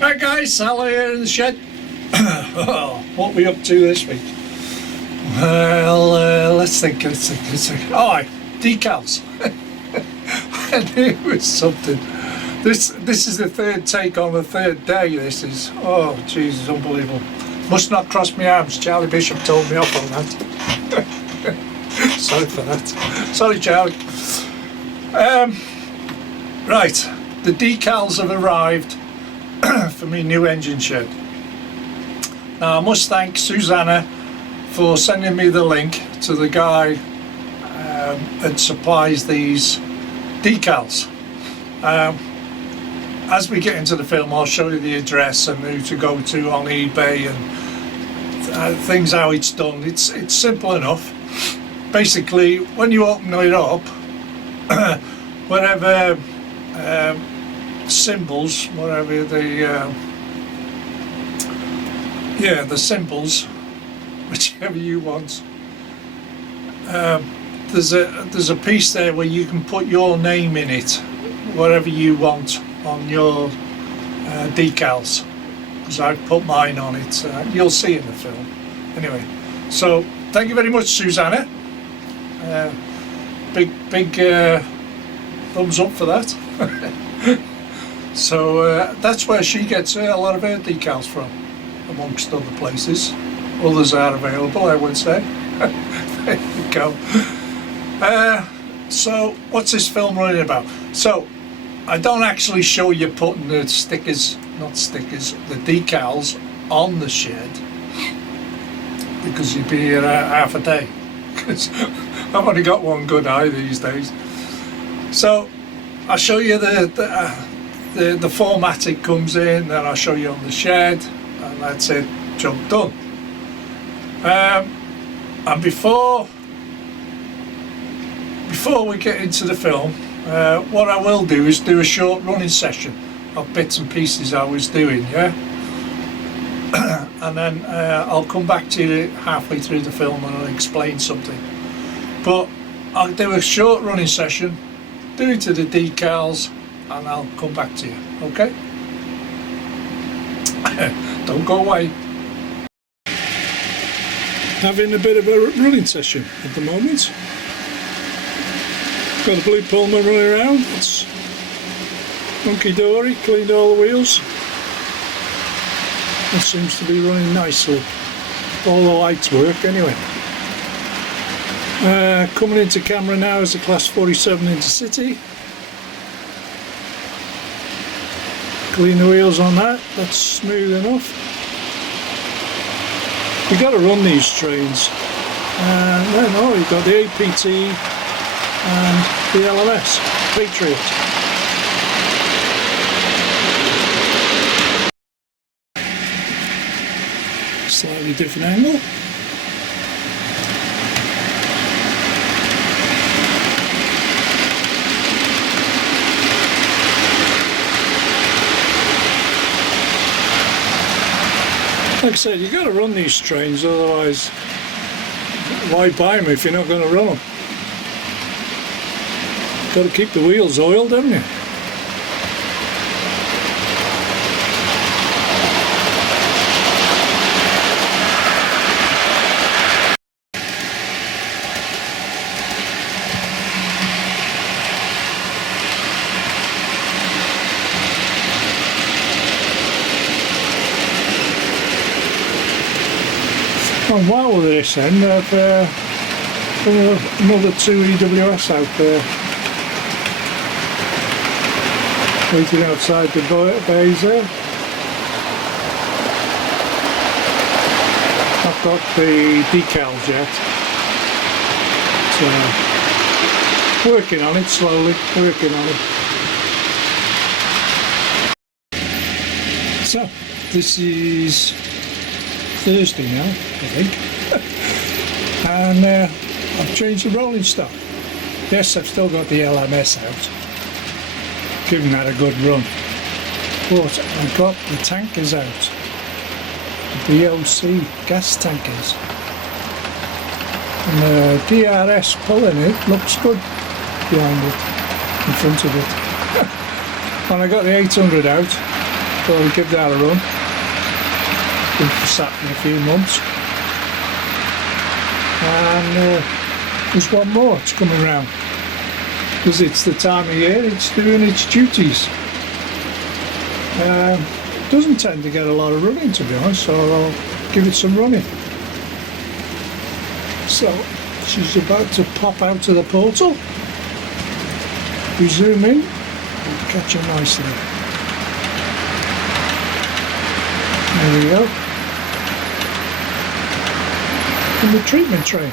Right guys, Sal here in the shed. What are we up to this week? Well, let's think. Oh, decals. I knew it was something. This is the third take on the third day. This is, oh Jesus, unbelievable. Must not cross my arms. Charlie Bishop told me off on that. Sorry for that. Sorry, Charlie. Right, the decals have arrived for my new engine shed. Now I must thank Susanna for sending me the link to the guy that supplies these decals. As we get into the film, I'll show you the address and who to go to on eBay and things, how it's done. It's simple enough. Basically, when you open it up, whatever symbols, whatever the symbols, whichever you want, there's a piece there where you can put your name in it, whatever you want on your decals, because I've put mine on it. You'll see in the film. Anyway, so thank you very much, Susanna. Big thumbs up for that. So that's where she gets a lot of her decals from, amongst other places. Others are available, I would say. There you go. So what's this film running about? So I don't actually show you putting the the decals on the shed, because you'd be here half a day, because I've only got one good eye these days. So I'll show you the format it comes in, then I'll show you on the shed, and that's it, job done. And before we get into the film, what I will do is do a short running session of bits and pieces I was doing, yeah? And then I'll come back to you halfway through the film and I'll explain something. But I'll do a short running session, do it to the decals, and I'll come back to you, okay? Don't go away. Having a bit of a running session at the moment. Got a blue Pullman running around. It's hunky-dory, cleaned all the wheels. It seems to be running nicely. All the lights work anyway. Coming into camera now is the Class 47 Intercity. Clean the wheels on that, that's smooth enough. You've got to run these trains. No, you've got the APT and the LMS, Patriot. Slightly different angle. Like I said, you've got to run these trains, otherwise why buy them if you're not going to run them? Got to keep the wheels oiled, haven't you? And while we're this end, I've another 2 EWS out there, waiting outside the bays there. I've got the decals yet, so working on it slowly, working on it. So this is Thursday now, I think, and I've changed the rolling stock. Yes, I've still got the LMS out, giving that a good run, but I've got the tankers out, the DOC gas tankers, and the DRS pulling it looks good behind it, in front of it. And I got the 800 out, So I'll give that a run. Been sat for a few months. And there's one more, it's coming round. Because it's the time of year, it's doing its duties. Doesn't tend to get a lot of running, to be honest, so I'll give it some running. So she's about to pop out of the portal. We zoom in, we'll catch her nicely. There we go. And the treatment tray.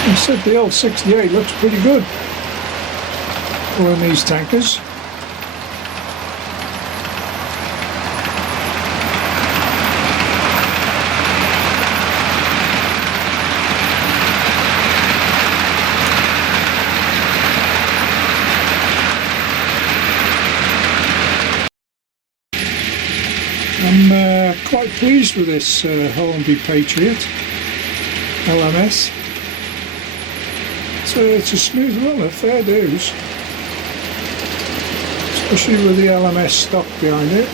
I said the old 68 looks pretty good pulling these tankers. I'm quite pleased with this Hornby Patriot LMS. So it's a smooth runner, fair dues, especially with the LMS stock behind it.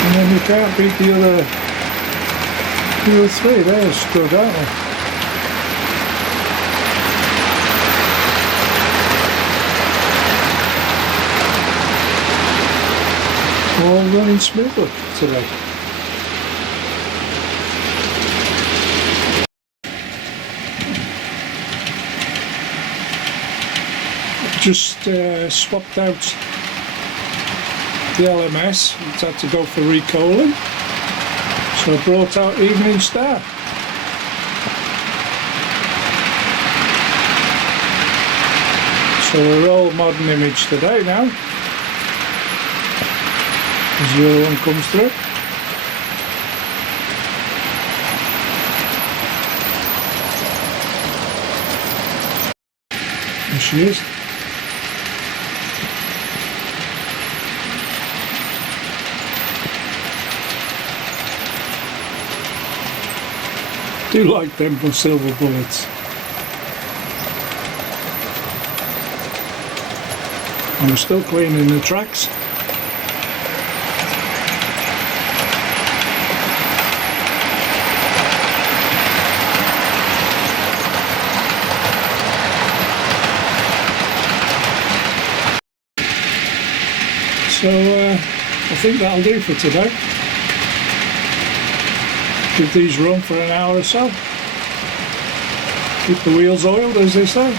And then you can't beat the other three. They're good, aren't they? All running smoothly today. Just swapped out the LMS, it had to go for recoaling, so I brought out Evening Star. So we're all modern image today now, as the other one comes through. There she is. Do like them for silver bullets. And we're still cleaning the tracks. So I think that'll do for today. Give these run for an hour or so. Keep the wheels oiled, as they say.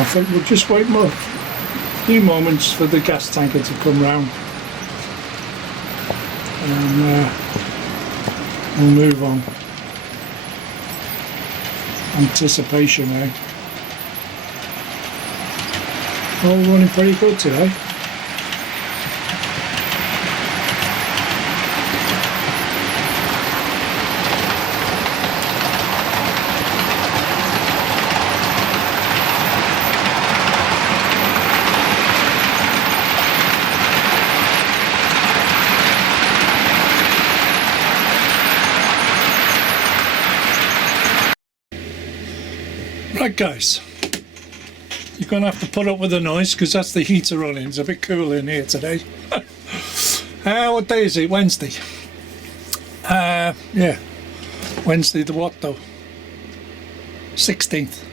I think we'll just wait a few moments for the gas tanker to come round. And we'll move on. Anticipation now. All running pretty good today. Right guys, you're going to have to put up with the noise because that's the heater running. It's a bit cool in here today. What day is it? Wednesday. Yeah, Wednesday the what though? 16th.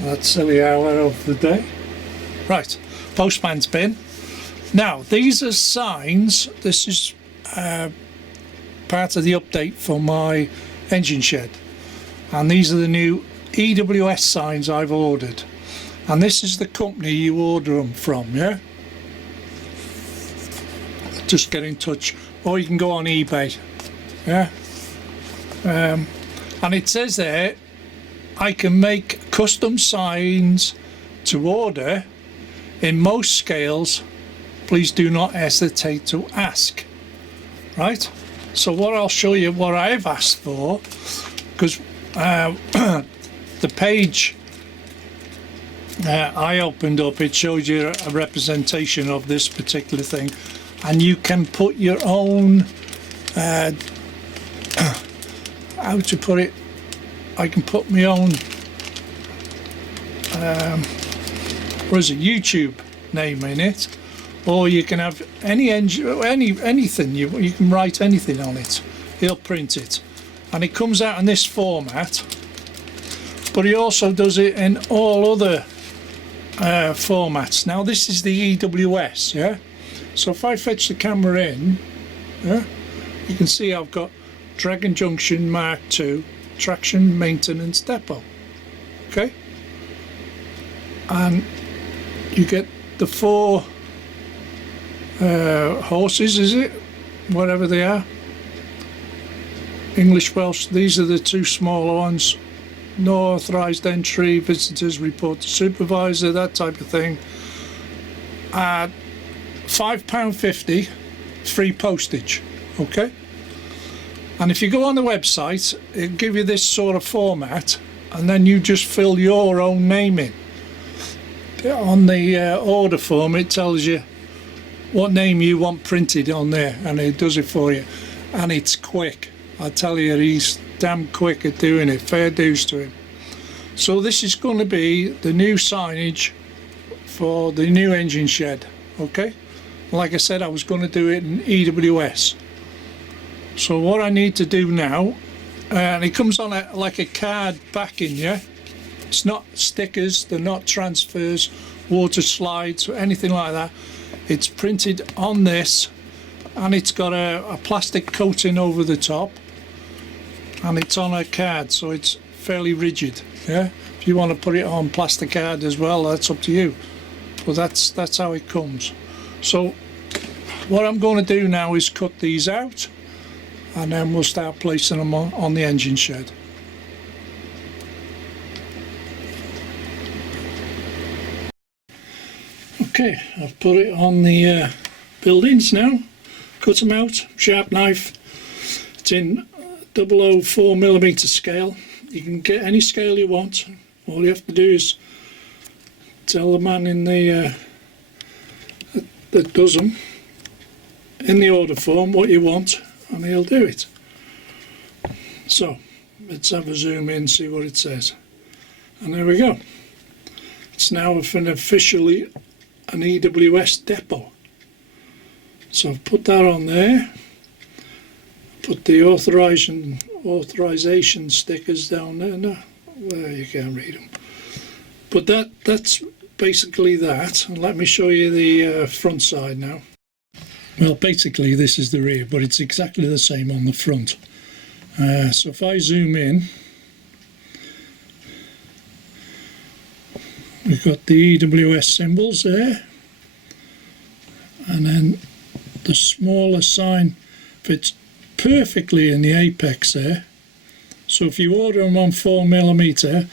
That silly hour of the day. Right, postman's bin. Now these are signs. This is part of the update for my engine shed. And these are the new EWS signs I've ordered. And this is the company you order them from, yeah? Just get in touch. Or you can go on eBay, yeah? and it says there I can make custom signs to order in most scales. Please do not hesitate to ask. Right, so what I'll show you what I've asked for, because the page I opened up, it shows you a representation of this particular thing, and you can put your own how to put it, I can put my own what is it, YouTube name in it, or you can have anything, you can write anything on it. He'll print it, and it comes out in this format, but he also does it in all other formats. Now this is the EWS, yeah, so if I fetch the camera in, yeah, you can see I've got Dragon Junction Mark II traction maintenance depot, okay, and you get the 4 horses, is it, whatever they are, English, Welsh. These are the 2 smaller ones. No authorised entry, visitors report to supervisor, that type of thing. At £5.50 free postage, okay, and if you go on the website it'll give you this sort of format, and then you just fill your own name in. On the order form it tells you what name you want printed on there, and it does it for you, and it's quick. I tell you, he's damn quick at doing it. Fair dues to him. So this is going to be the new signage for the new engine shed, okay. Like I said, I was going to do it in EWS. So what I need to do now, and it comes on like a card backing, yeah. It's not stickers, they're not transfers, water slides, or anything like that. It's printed on this, and it's got a plastic coating over the top, and it's on a card, so it's fairly rigid, yeah. If you want to put it on plastic card as well, that's up to you, but that's how it comes. So what I'm going to do now is cut these out, and then we'll start placing them on the engine shed. Okay, I've put it on the buildings now, cut them out, sharp knife. It's in 004mm scale. You can get any scale you want. All you have to do is tell the man in the that does them in the order form what you want, and he'll do it. So let's have a zoom in, see what it says, and there we go. It's now officially an EWS depot. So I've put that on there, put the authorization stickers down there. No, well, you can't read them, but that's basically that. And let me show you the front side now. Well, basically this is the rear, but it's exactly the same on the front. So if I zoom in, we've got the EWS symbols there, and then the smaller sign fits perfectly in the apex there. So if you order them on 4mm,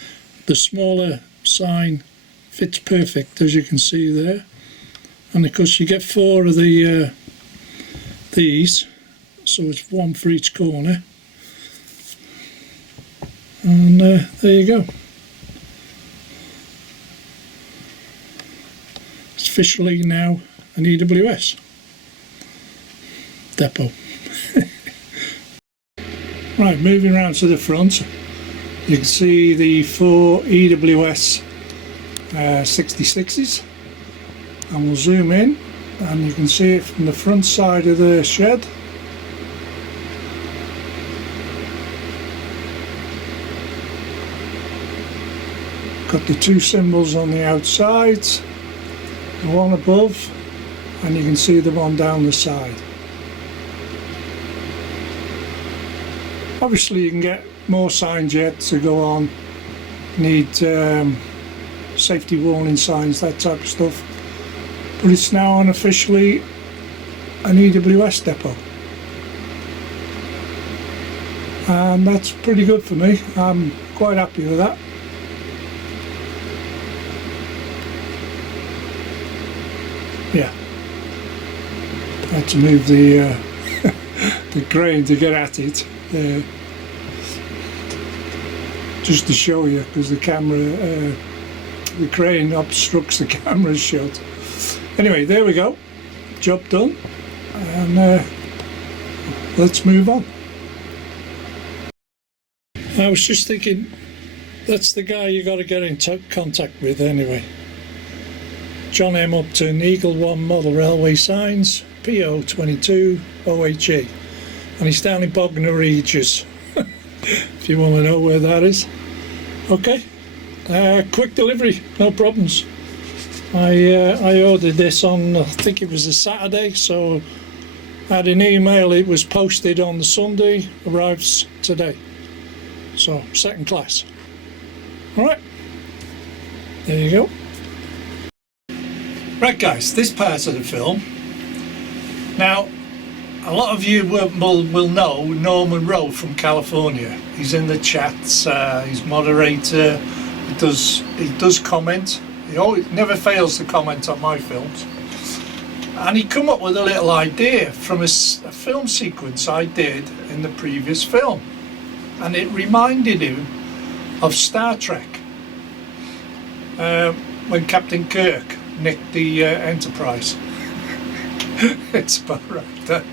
the smaller sign fits perfect, as you can see there. And of course you get 4 of the these, so it's 1 for each corner, and there you go. It's officially now an EWS depot. Right, moving around to the front, you can see the 4 EWS 66s, and we'll zoom in and you can see it from the front side of the shed. Got the 2 symbols on the outside, the one above, and you can see the one down the side. Obviously you can get more signs yet to go on, need safety warning signs, that type of stuff, but it's now unofficially an EWS depot. and that's pretty good for me. I'm quite happy with that. Yeah, I had to move the the crane to get at it, just to show you, because the camera, the crane obstructs the camera shot. Anyway, there we go, job done, and let's move on. I was just thinking, that's the guy you got to get in contact with anyway. John M. Upton, Eagle 1 Model Railway Signs, PO 22 OHE, and he's down in Bognor Regis, if you want to know where that is. Okay, quick delivery, no problems. I ordered this on, I think it was a Saturday, so I had an email, it was posted on the Sunday, arrives today. So, second class. Alright, there you go. Right guys, this part of the film. Now, a lot of you will know Norman Rowe from California. He's in the chats, he's moderator, he does comment. He always never fails to comment on my films. And he come up with a little idea from a film sequence I did in the previous film. And it reminded him of Star Trek, when Captain Kirk nicked the Enterprise. It's about right.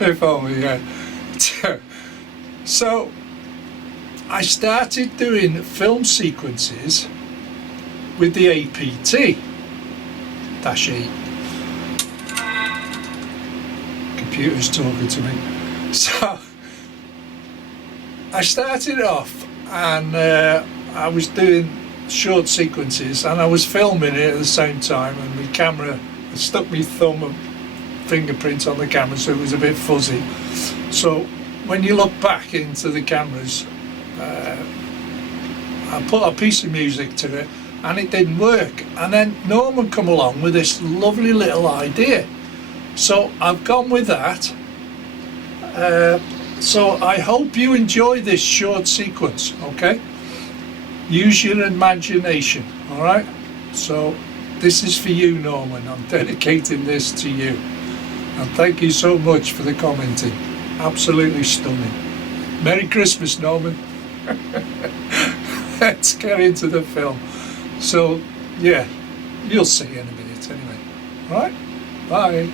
If only, yeah. So I started doing film sequences with the APT-8. Computer's talking to me. So I started off, and I was doing short sequences, and I was filming it at the same time, and my camera, I stuck my thumb and fingerprint on the camera, so it was a bit fuzzy. So when you look back into the cameras, I put a piece of music to it and it didn't work, and then Norman come along with this lovely little idea, so I've gone with that. So I hope you enjoy this short sequence, okay? Use your imagination, alright? So this is for you, Norman. I'm dedicating this to you. And thank you so much for the commenting. Absolutely stunning. Merry Christmas, Norman. Let's get into the film. So, yeah, you'll see in a minute anyway. Alright? Bye.